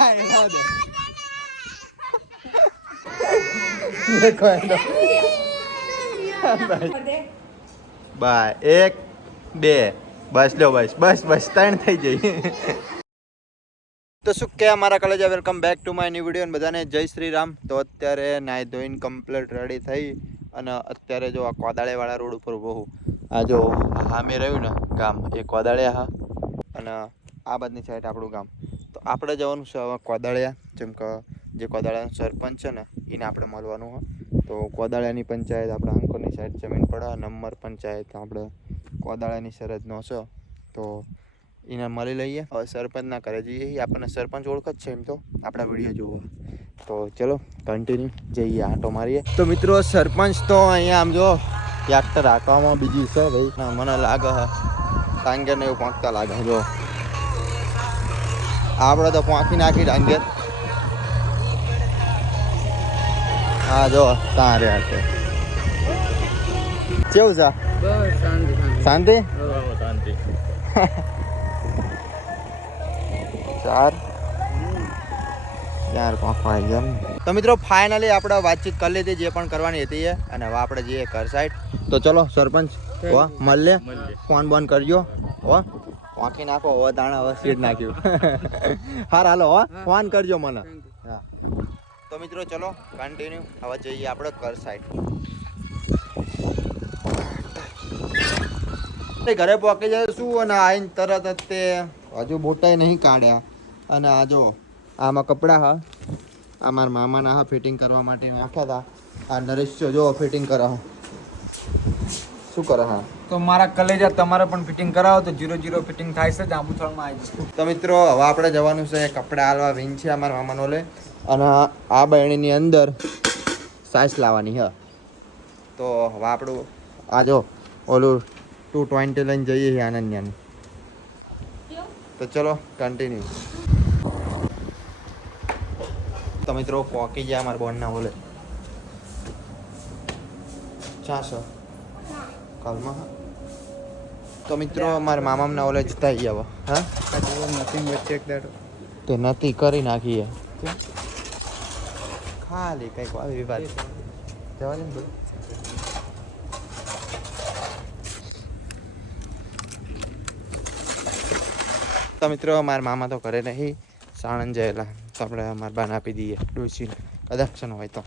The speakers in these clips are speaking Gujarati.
બાય 1 2 બસ લો બસ 3 થઈ જઈ. તો શું કે અમારા college welcome back to my new video. બધાને જય શ્રી રામ. તો અત્યારે નાઈ ધોઈને કમ્પ્લીટ રેડી થઈ અને અત્યારે જો આ કોદાળેવાળા રોડ ઉપર બહુ આ જો સામે રહ્યું ને ગામ એ કોદાળિયા હા અને આ બાજુની સાઈડ આપણું ગામ. તો આપણે જવાનું છે હવે કોદાળિયા, જેમ કે જે કોદાળિયાનો સરપંચ છે ને એને આપણે મળવાનું હોય. તો કોદાળિયાની પંચાયત આપણા અંકોની સાઈડ જમીન પડે, નંબર પંચાયત આપણે કોદાળિયાની સરહદનો છે. તો એને મળી લઈએ. હવે સરપંચના ઘરે જઈએ. આપણને સરપંચ ઓળખ જ છે એમ તો આપણા વિડીયો જોવો. તો ચલો કન્ટિન્યુ જઈએ, આંટો મારીએ. તો મિત્રો સરપંચ તો અહીંયા આમ જો ટ્રેક્ટર હાંકવામાં બીજી છે ભાઈ. મને લાગે ટાંગર ને એવું પહોંચતા લાગે. જો આપણે તો પહોંચી નાખી ટાંગર. હા જો ત્યાં રહ્યા છે. કેવું છે? શાંતિ શાંતિ. ચાર પહોંચવાઈ ગયા. તો મિત્રો ફાઇનલી આપણે વાતચીત કરી લીધી જે પણ કરવાની હતી અને હવે આપણે જઈએ ઘર સાઈડ. તો ચલો સરપંચ હો મળે, ફોન બોન કરજો હો. વાંકી નાખો હો દાણા હવે સીટ નાખ્યું. હાર હાલો હો ફોન કરજો મને. હા તો મિત્રો ચલો કન્ટિન્યુ હવે જઈએ આપણે ઘર સાઈડ. ઘરે પહોંચી જઈશું અને આવીને તરત જ તે હજુ બોટાઈ નહીં કાઢ્યા. અને આ જો આમાં કપડાં હા આ મારા મામાના હા ફિટિંગ કરવા માટે નાખ્યા હતા. આ નરેશ જો ફિટિંગ કરે શું કરે હા. તો મારા કલેજા તમારે પણ ફિટિંગ કરાવો તો 0-0 ફિટિંગ થાય છે જાંબુથળમાં આવી જશે. તો મિત્રો હવે આપણે જવાનું છે કપડાં હાલવા. વિન છે અમારા મામાનો લે અને આ બહેણીની અંદર સાઈઝ લાવવાની હ. તો હવે આપણું આ જો ઓલું 220 લઈને જઈએ છીએ આનંદની. તો ચલો કન્ટિન્યુ. તો મિત્રો પહોંચી ગયા અમારા બોન્ડના ઓલે. ચાસો કાલમાં. તો મિત્રો અમારા મામાના ઓલે જતા ગયા. હા નથિંગ વચ્ચે એક દાડો તે નથી કરી નાખીએ ખાલી કંઈક આવી વાત જવા દે ને. તો મિત્રો મારા મામા તો ઘરે નહીં, સાણંદ જયેલા. તો આપણે અમારા બાને આપી દઈએ ડોસીને કદાક્ષણ હોય તો.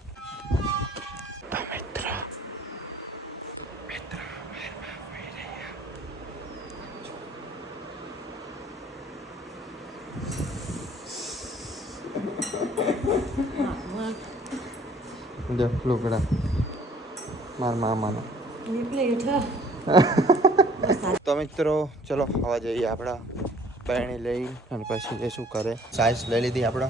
જો લુગડા મારા મામાનો. તો મિત્રો ચલો હવા જઈએ આપણા પાણી લઈ અને પછી જઈશું કરે. સાઈઝ લઈ લીધી આપણે.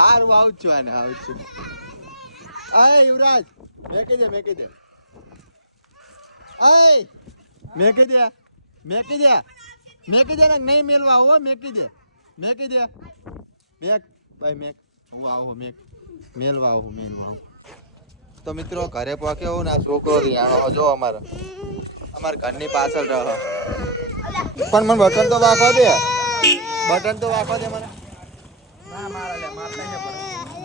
હારું આવું છું આને આવું છું. અય યુવરાજ મેકી દે મેકી દે. અય મેકી દે મેકી દે મેકી દે ને નહીં મેલવા હો. મેકી દે મેકી દે મેક ભાઈ મેક હું આવું મેક મેલવા આવું મેલવા આવું. તો મિત્રો ઘરે પહોંચ્યો ને આ છોકરો આનો જો અમારા ઘરની પાછળ રહો. પણ મને બટન તો વાગવા દે, બટન તો વાગવા દે મને.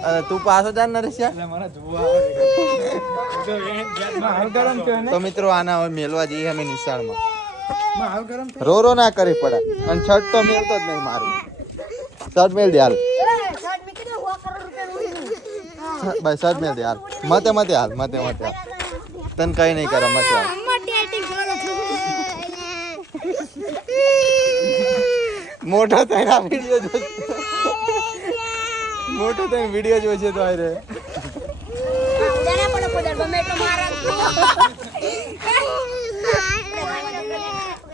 અરે તું પાછો જા નરેશિયા. તો મિત્રો આના હવે મેલવા જઈએ અમે નિશાળમાં. રો ના કરી પડે અને શર્ટ તો મેલતો જ નહીં મારું. શર્ટ મેલ દે હાલ ભાઈ, શર્ટ મેલ દે હાલ. મતે હાલ મતે હાલ. તને કઈ નહીં કરે મતે હાલ. મોટો થઈને વિડીયો જોશે, મોટો થઈને વિડીયો જોશે તો આ રે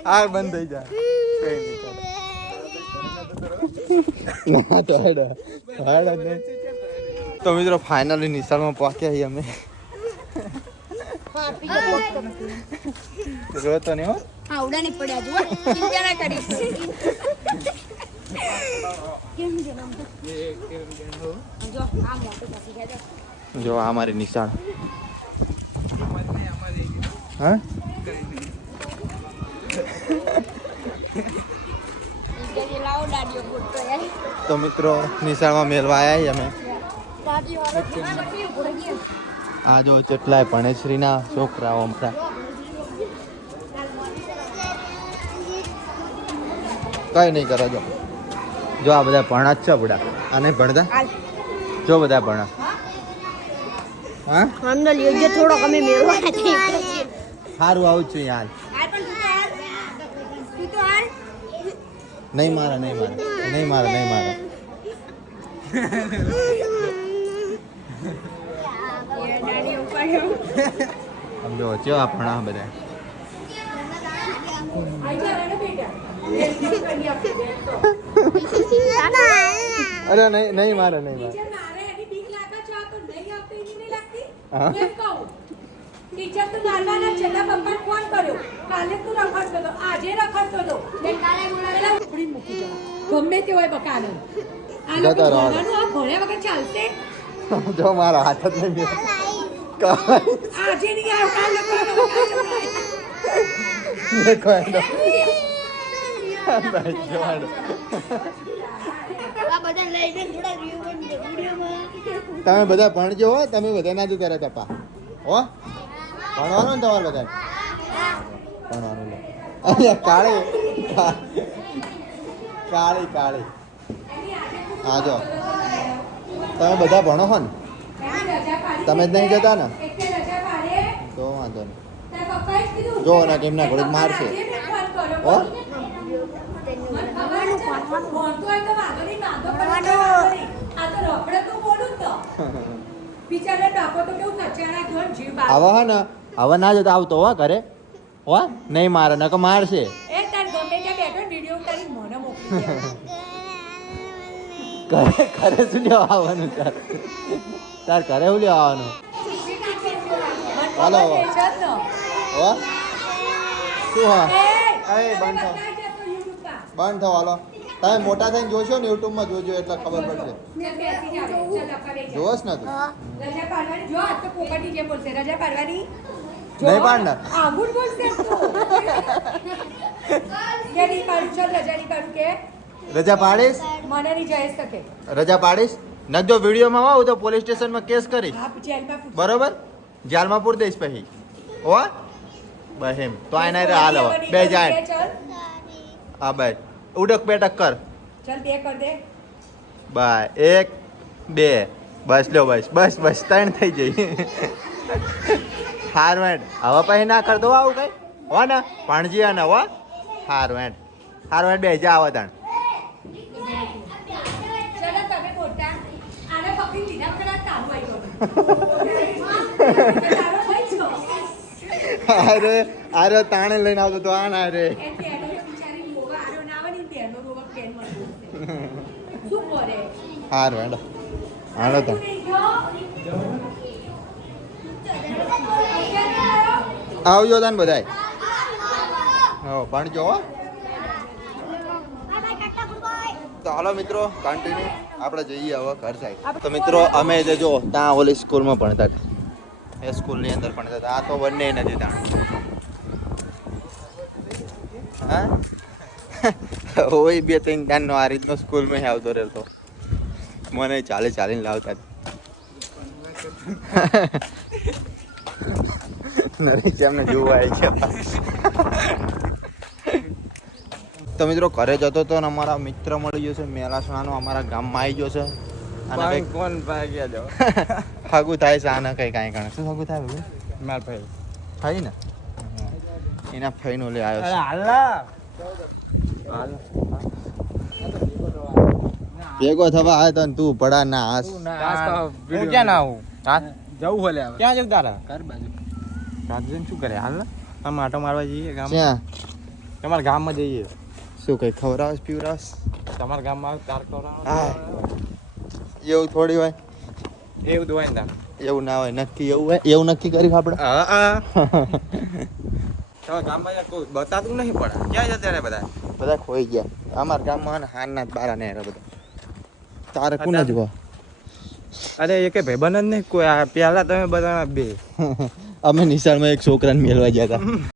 આ બંધ થઈ જાય. કઈ નહીં કરે ના તો હેડ નહીં. તો મિત્રો ફાઇનલી નિશાળમાં પહોંચ્યા છીએ અમે. રોતો નહીં હો. આવડા નહીં પડ્યા જુઓ ચિંતા ના કરીશ કેમ જો આ મોટો પાછી ગયા જો આ મારી નિશાળ. હા લાવો દાડીઓ ગોટતો યાર તો મિત્રો નિશાળમાં મેળવા આવ્યા અમે. દાદી વાળો ઉભો ગયો આ જો કેટલાય ભણેશ્રીના છોકરાઓ અમારા. કઈ નહીં કરો જો જો આ બધા ભણા જ છે બડા. આ નહીં ભણતા જો બધા ભણા. હા અંદર યોગ્ય થોડો અમે મેળવા સારું આવું છું યાર. નહીં મારે નહીં મારે નહીં મારે નહીં મારે. સમજો કેવા ભણા બધા. અરે નહીં નહીં મારે નહીં મારે. હા ટીચર તો મારવાના છે ને પપ્પા ફોન કર્યો કાલે તું રખડતો હતો આજે રખડતો હતો ને કાલે બોલાવેલા ઉપડી મૂકી જવા ગમે તે હોય બકાનો આ લોકો જતા રહો. ભણવાનું આ ભણ્યા વગર ચાલશે જો મારા હાથ જ નહીં મેળ. આજે નહીં આવ કાલે લોકો દેખો એનો ભાઈ જોવાનો. આ બધા લઈને થોડા વિડિયોમાં તમે બધા ભણજો હો. તમે બધા ના જતા રહેતા પા હો. ભણવાનું ને તમારે બધા ભણવાનું લે. અહીંયા કાળી કાળી કાળી હા જો તમે બધા ભણો છો ને. તમે જ નહીં જતા ને એટલે રજા પાડે તો વાંધો નહીં. તારા પપ્પાએ જ કીધું જો ને કેમના ઘોડે મારશે આજે મેં ફોન કર્યો હો. મને ખબર છે ભણતો હોય તો વાંધો નહીં વાંધો પડે તો વાંધો નહીં. આ તો રખડે તો બોલું જ તો બિચારા ડાકો તો કેવું કચાડા ઘર જીવ બાર આવા હે ને હવે ના જતા આવતો હો ઘરે હો. નહીં મારે નકર મારશે. એ તાર ગમે ત્યાં બેઠો વિડીયો કરી મને મોકલી દે ઘરે ઘરે શું લેવા આવવાનું તાર તાર ઘરે શું લેવા આવવાનું હાલો. મને ખબર છે જ ને. હો શું હા એ, એ બંધ થાવ બતાવી દેતો YouTube પર. બંધ થાવ હાલો. તમે મોટા થઈને જોશો ને યુટ્યુબમાં જોજો એટલે ખબર પડશે. ને બેસી જાવ. ચાલ, આપણે બેસી જાવ. જોવસ ને તું રજા પાડવાની જો આજ તો પોપટી જે બોલશે રજા પાડવાની જો, નહીં પાડના. આવું જ બોલશે તું કે નહીં પાડું ચાલ રજા નહીં પાડું કે રજા પાડીશ મને નહીં જઈ શકે રજા પાડીશ ન જો વિડીયોમાં આવું તો પોલીસ સ્ટેશનમાં કેસ કરીશ હા જેલમાં પૂછ બરોબર જેલમાં પૂરી દઈશ પછી હો બસ એમ તો આના રે હાલ હવે બે જાય ચાલ હા ભાઈ ઉડક બેટક કર ચાલ બે કર દે બાય એક બે બસ લ્યો બસ બસ બસ ત્રણ થઈ જઈ હાર વેન્ડ હવે પછી ના કર દો આવું કઈ હો ને ભાણજી ને હો હાર વેન્ડ બે જા આવો તાણ ચાલો તમે મોટા આને પકડી લીધા પેલા તારું આવી ગયું તારો ભાઈ છો અરે અરે તાણે લઈને આવતો તો આ ના રે એ બેનો બિચારી રોવા આરો ના આવે ને બેનો રોવા કેન મળે શું કરે હાર વેન્ડ હાલો તો આવજો તાન બધાય હો ભણજો હો તો હાલો મિત્રો કન્ટિન્યુ આપણે જઈએ હવે ઘર સાઈડ તો મિત્રો અમે જે જો ત્યાં ઓલી સ્કૂલમાં ભણતા હતા એ સ્કૂલની અંદર ભણતા હતા આ તો બંને નથી ત્યાં હા ઓય બે ત્રણ તાનનો આ રીતનો સ્કૂલમાં આવતો રહેતો મને ચાલીને લાવતા નરેશ એમને જોવા આવી છે તો મિત્રો ઘરે જતો તો ને અમારા મિત્ર મળી ગયો છે મેલાસણાનો અમારા ગામમાં આવી ગયો છે અને કંઈક કોણ ભાગ્યા જાવ ફાગું થાય છે આને કંઈ કાંઈ કાંઈ શું ફાગું થાય ભાઈ માર ભાઈ થાય ને એના ફઈનો લે આવ્યો છે હાલા ભેગો થવા આવે તો તું પડા ના હાસ હું ક્યાં ના આવું જવું હોલે ક્યાં જવું તારા ઘર બાજુ રાજન શું કરે હાલ ને આમ આટો મારવા જઈએ ગામ ક્યાં તમારા ગામમાં જઈએ શું કઈ ખવડાવસ પીવડાવસ તમારા ગામમાં તાર હા એવું થોડી હોય એવું દોવાય ને એવું ના હોય નક્કી એવું હોય એવું નક્કી કર્યું આપણે તમારા ગામમાં યાર કોઈ બતાતું નહીં પડે ક્યાં જતા રે બધા બધા ખોઈ ગયા અમારા ગામમાં હારના જ બારા ને બધા તારે કોને જોવા અરે એ કે ભાઈબંધ જ નહીં કોઈ આ પેલા તમે બધા બે અમે નિશાળમાં એક છોકરાને મેળવા ગયા હતા